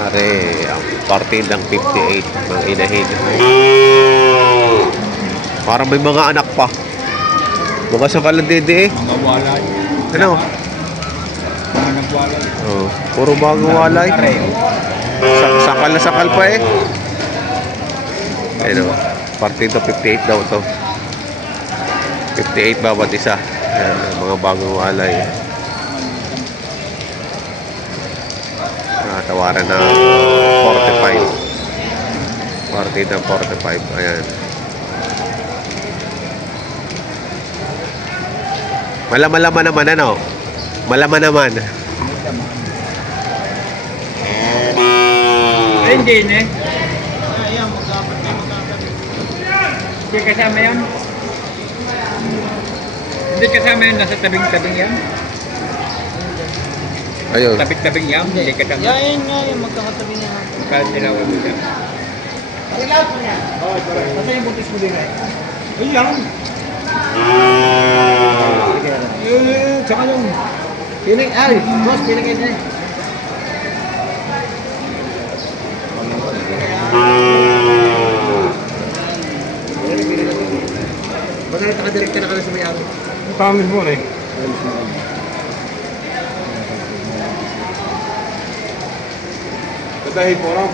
Are, ang partidang 58, mga inahin. Parang may mga anak pa. Mga sakal ng dede eh. Mga walay. Ano? Mga nagwalay. Oh, puro bago walay. Sa sakal na sakal pa eh. Ano, partido 58 daw to. 58 bawat isa. Ayan, mga bagong walay. Nakatawaran na 45. Partida 45. Ayan. Malaman-laman naman ano? Malaman naman. Hindi eh. Hindi kasama yan. Hindi kasama yan. Nasa tabing-tabing yan. Ayun. Tabing-tabing yan. Hindi kasama. Yan nga yung magkakatabi niya. Tinawag mo siya. Kasi yung buntis mo din eh. Ay, yan. Eh, tsaka yung... Piling, ay, boss, piling kayo din. Basta nakadirekta na kami sa may-ari. Tamis mo eh. Dahil po raw.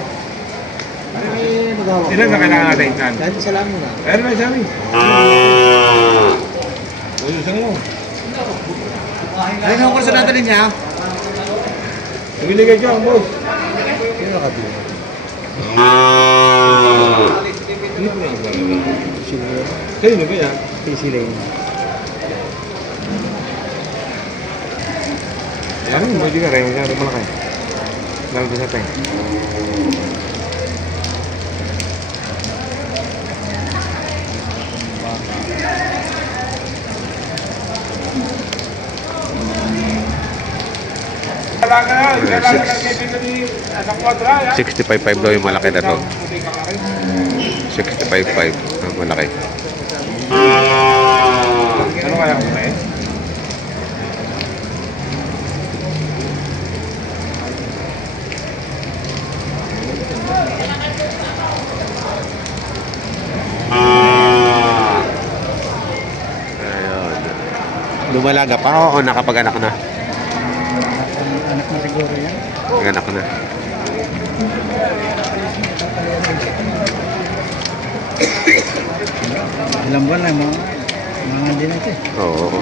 Ay, magawa. Ilan na kailangan natin yan? Kahit isa lang muna. Ayun na sabi. Ayusan mo. Ay, nung kurso natin niya. Tumiligay ka, boss. Sino nakabili? Hindi ko na Sino ba yan? PC lane. Ano, pwede ka rin. Masyado malaki. Lalo sa tayo. Six- 65.5 daw yung malaki na to. 65.5 ang malaki. Ano kaya kumain? Ayun. Lumalaga pa o nakapag-anak na? Anak mo siguro yan. Pag-anak na. Ilang buwan na mga mga din ito eh. Oo.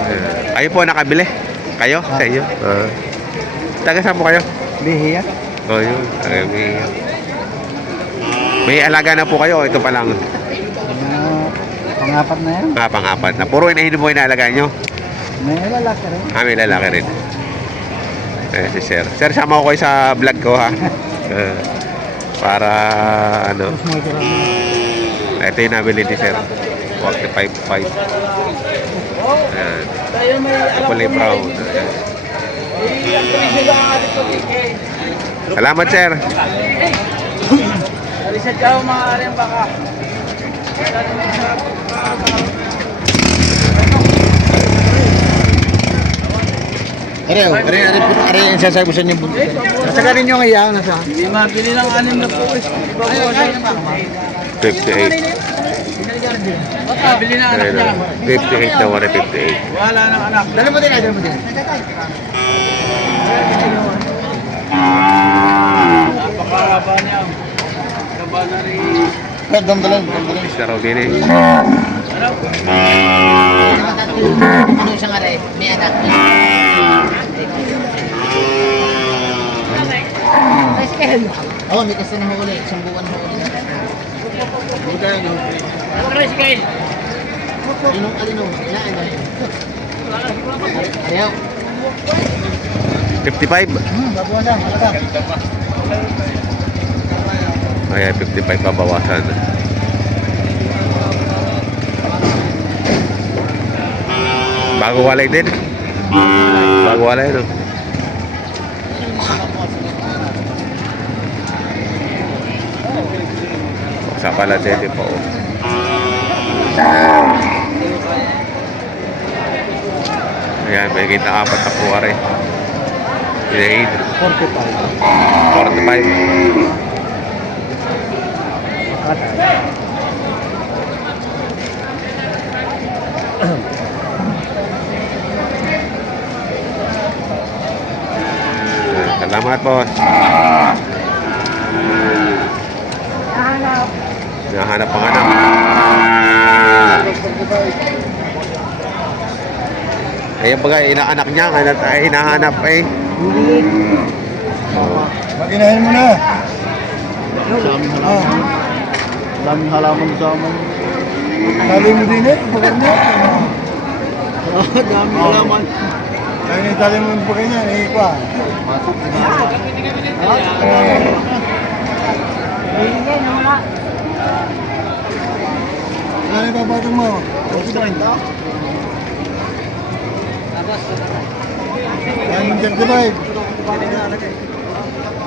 Ayun. Kayo po nakabili? Kayo? Sa iyo? Ah. Taga saan po kayo? Bihiya. Oh, yun. Taga may... May alaga na po kayo. Ito pa lang. Pangapat na yan. Ah, pang-apat na. Puro inahin mo inaalagaan nyo. May lalaki rin. Ah, may lalaki rin. Eh, si Sir. Sir, sama ko kayo sa vlog ko, ha? Ah, para, ano, ito yung nabili ni Sir. 45.5. Ayan. Tayo may alam Kulay brown. Ayan. Eh. Salamat, Sir. Alisa dyan mga aring baka. Are, are, are, are, ang sasabi ko sa inyo. Nasa ka rin yung iya, nasa. Hindi mabili lang anim na po. Ayaw, ayaw naman. 58. Mabili na anak niya. 58 na 158. Wala nang anak. Dala mo din, dala mo din. Napakahaba niya. Haba na rin. Dam dalan, dam dalan. Mr. Robini. Ano siyang aray? May anak. Oo, may kasi nahuli. Isang buwan nahuli. Tricycle. Alinong, alinong. Ilaan na yun. Ayaw. 55. Hmm, babawasan, alaga. Ayan, 55 pabawasan. Bago walay din. Bago walay, no? Sa Paladete po. Ayan, may kita apat na po rin. Inahin. 45. 45. Salamat, boss. Nahanap pang anak. Ayan baga, inaanak niya, ay hinahanap eh. Maginahin mo na. Halaman. Daming halaman sa amin. Sabi mo din eh, maganda. Daming halaman. Sabi ni Tali mo pa kanya, eh pa. Pasok na. Ano ba ba mo? Tapos, tapos. Ang 35.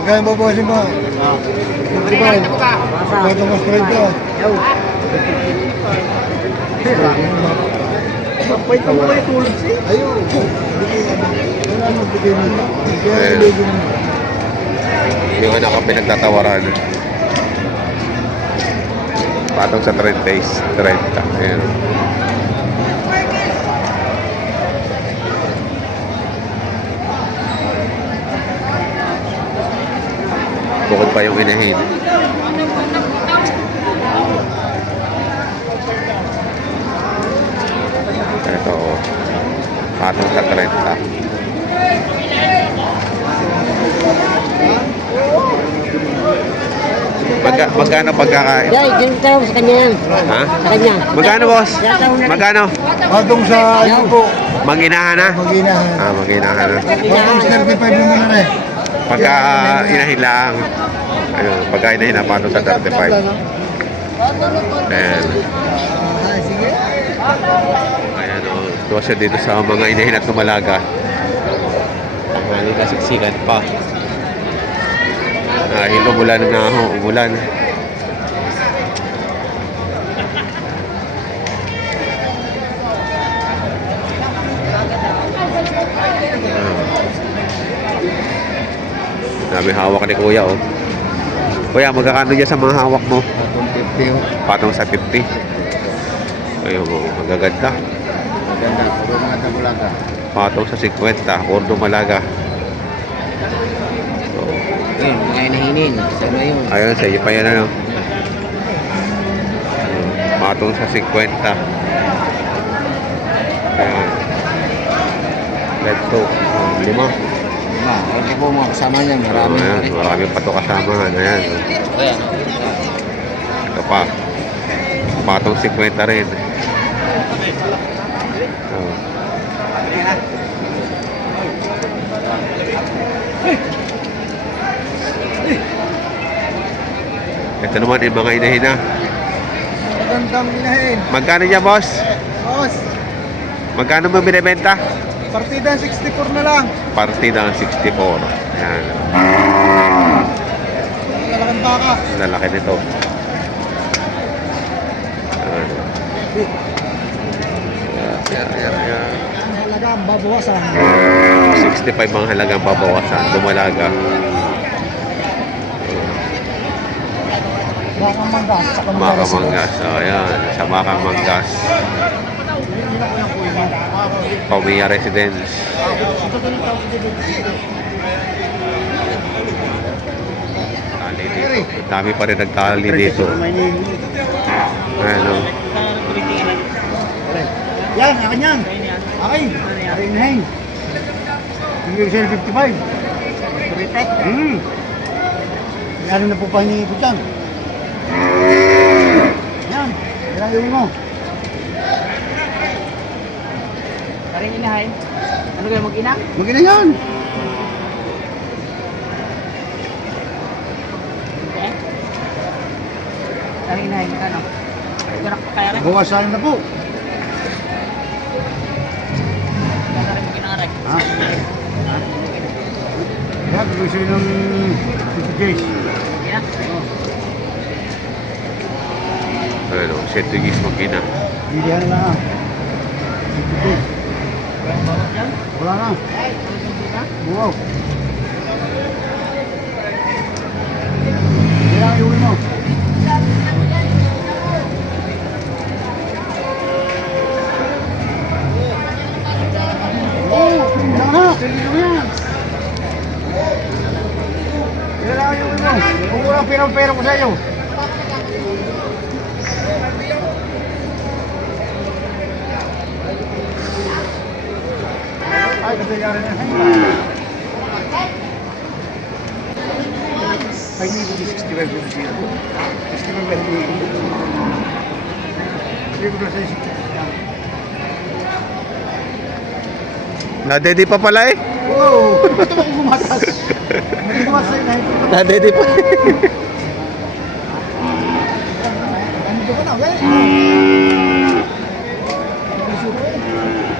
Kaya mo po si Ma. Goodbye. Pwede mo spread ka. Pwede mo ba itulog oh? siya? Ayun. Wala nang bigay mo. Kaya tulog. Yung anak ang pinagtatawaran. Patong sa 30 days. 30. Ayan. Bukod pa yung inahin. Ito. Patong sa 30. Magka, magkano pagkakain? Yay, ganun tayo sa kanya yan. Ha? Sa kanya. Magkano boss? Magkano? Patong sa ano po? Mag-inahan na? Mag-inahan. Ah, mag-inahan na. Patong sa 35 mo na na eh. Pagka inahin lang. Ayun, pagka inahin na, paano sa 35? Ayan. Ayan o. Sitwasyon dito sa mga inahin at lumalaga. Ang kasiksikan pa. Dahil umulan na ho, umulan. Dami hawak ni Kuya oh. Kuya, magkakano dyan sa mga hawak mo? Patong 50 oh. Patong sa 50. Ayun oh, magaganda. Maganda. Puro mga tabulaga. Patong sa 50, Ordo Malaga. So, Yun, mga inahinin. Sama yun. ayun, sa iyo pa yan ano. Ayun, Patong sa 50. Ayan. Let's go. Oh, lima. Ma, ito po mga kasama niya. Marami. Ayan, marami pa ito kasamahan. Ayan. Ayan. Ito pa. Patong 50 rin. Oh. Ito naman yung mga inahina. Magandang inahin. Magkano niya, boss? Boss, Magkano mo binibenta? Partida 64 na lang. Partida ng 64. Ayan. Talagang baka. Lalaki nito. Ayan. Ayan, ayan, ayan. Talaga ang babawasan. 65 ang halagang babawasan. Dumalaga. Baka manggas. Saka Maka Manggas. So, ayan. Sa Maka Manggas. Pamilya Residence. Tali dito. Dami pa rin nagtali dito. Ayan o. Yan, akin yan. Akin. Akin na yun. Yung sale 55. Hmm. Ano na po pa hinihingi dyan? Yan. Yan mo. Paring inahin. Ano kayo mag-ina? Magina yan. Paring inahin. Ano? Kurak pa kaya rin. Bawasan na po. Kaya rin mag-ina rin. Ha? Yan, gusto ng 50 days. Ina? Ano, 100 gis mag-ina. Lang. Wala na. Wow. Kailangan iuwi mo. Oh, wala na. Kailangan mo yan. Kailangan iuwi mo. Kung walang pera-pera ko sa iyo. Ay, kasi yari na. Ay, hindi ko 65 yung zero. 65 ba hindi? Hindi ko na sa 60. Nadedi pa pala eh. Wow! Ba't ako gumatas? Gumatas na ito. Nadedi pa.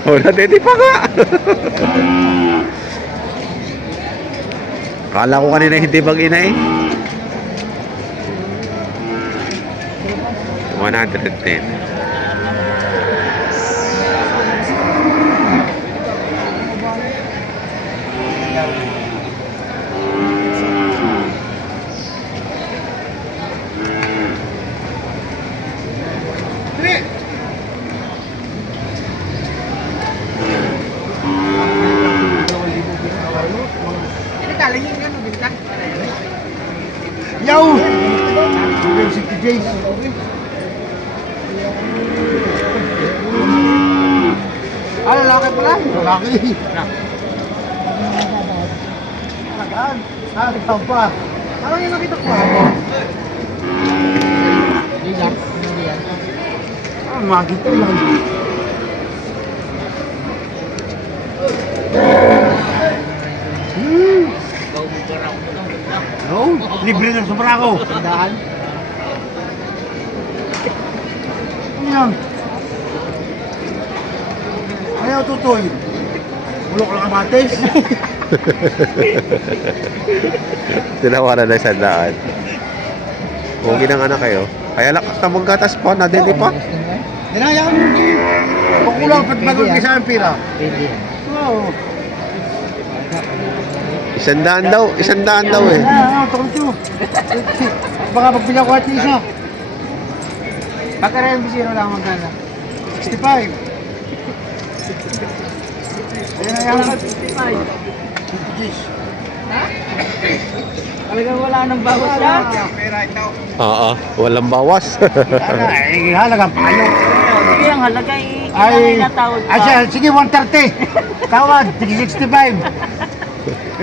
Ka oh, nadedi pa nga. Kala ko kanina hindi mag-ina eh. 110. Yung 60 days. Ah, lalaki pala? Lalaki. Alagaan. Ah, ikaw pa. Ano yung nakita ko? Ah, magit ko lang. Hmm. No, libre ng sobra ko. Tandaan. Ano yan? Ayaw tutoy. Bulok lang ang matis. Tinawaran na sa daan. Huwag ng anak kayo. Kaya lakas na maggatas pa, nadedi pa. Dinaya mo yung Kung kulang, pag bagong isa ang pira. Oo. Isang daan daw, isang daan daw eh. Ah, ah, tukol ko. Baka pagpila ko at isa. Pagka rin bisiro lang magkano. 65. Ayan na yan. 55. 50 Gs. Talagang wala nang bawas siya. Oo, walang bawas. Ano, eh, halagang payo. Sige ang halaga eh. Ay, natawag pa. ay, siya, sige, 130. Tawad, 65.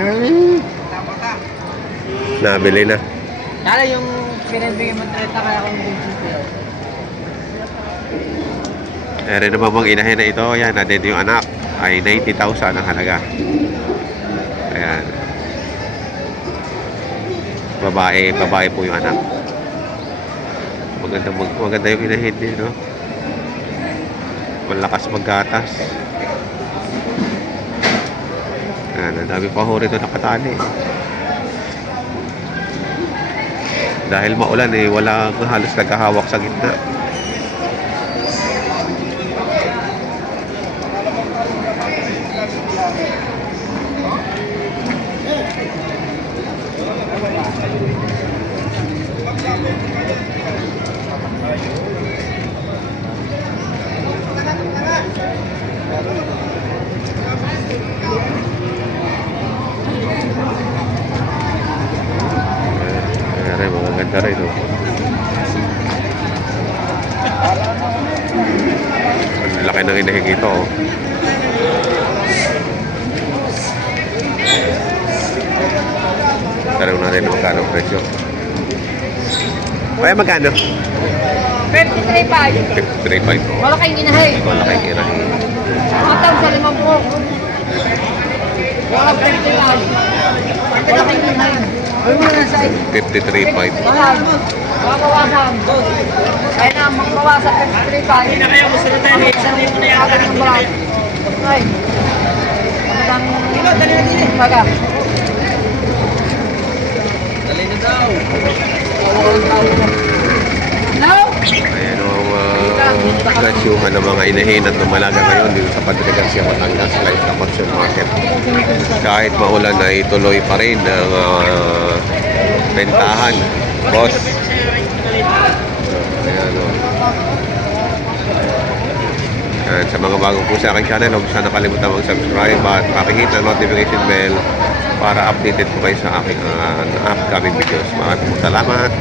Eh, Nabili na. Kala yung pinibigyan mo 30 kaya kung mag-60. Ere naman mga inahin na ito, yan, nadedi yung anak. Ay 90,000 ang halaga. Ayan. Babae, babae po yung anak. Maganda, mag, maganda yung inahin din, no? Malakas maggatas. Ayan, ang dami pa ho rito nakatali. Dahil maulan eh, wala halos nagkahawak sa gitna. Ganda rin, oh. Ang laki ng inahig ito, oh. Tanong natin magkano ang presyo. Kaya magkano? 53.5. 53.5 po. Wala kayong inahay. Wala kay inahin. Matang sa limang po. Wala 50 lang. Wala kayong inahay. Ay mo na sa 53.5. Mahal. Makawasan. Kaya na magbawasan 53.5. Hindi na kayo gusto na. Magandang... Ikaw, dali na na daw. No? Ayan, oh. presyuhan ng mga inahin at lumalaga ngayon dito sa Padre Garcia, Batangas, live kapatid market. Kahit maulan ay tuloy pa rin ang ah, bentahan. Boss. Ayan, oh. At sa mga bago po sa aking channel, huwag sana kalimutan mag-subscribe at pakihit ang notification bell para updated po kayo sa aking ah, upcoming videos. Maraming salamat.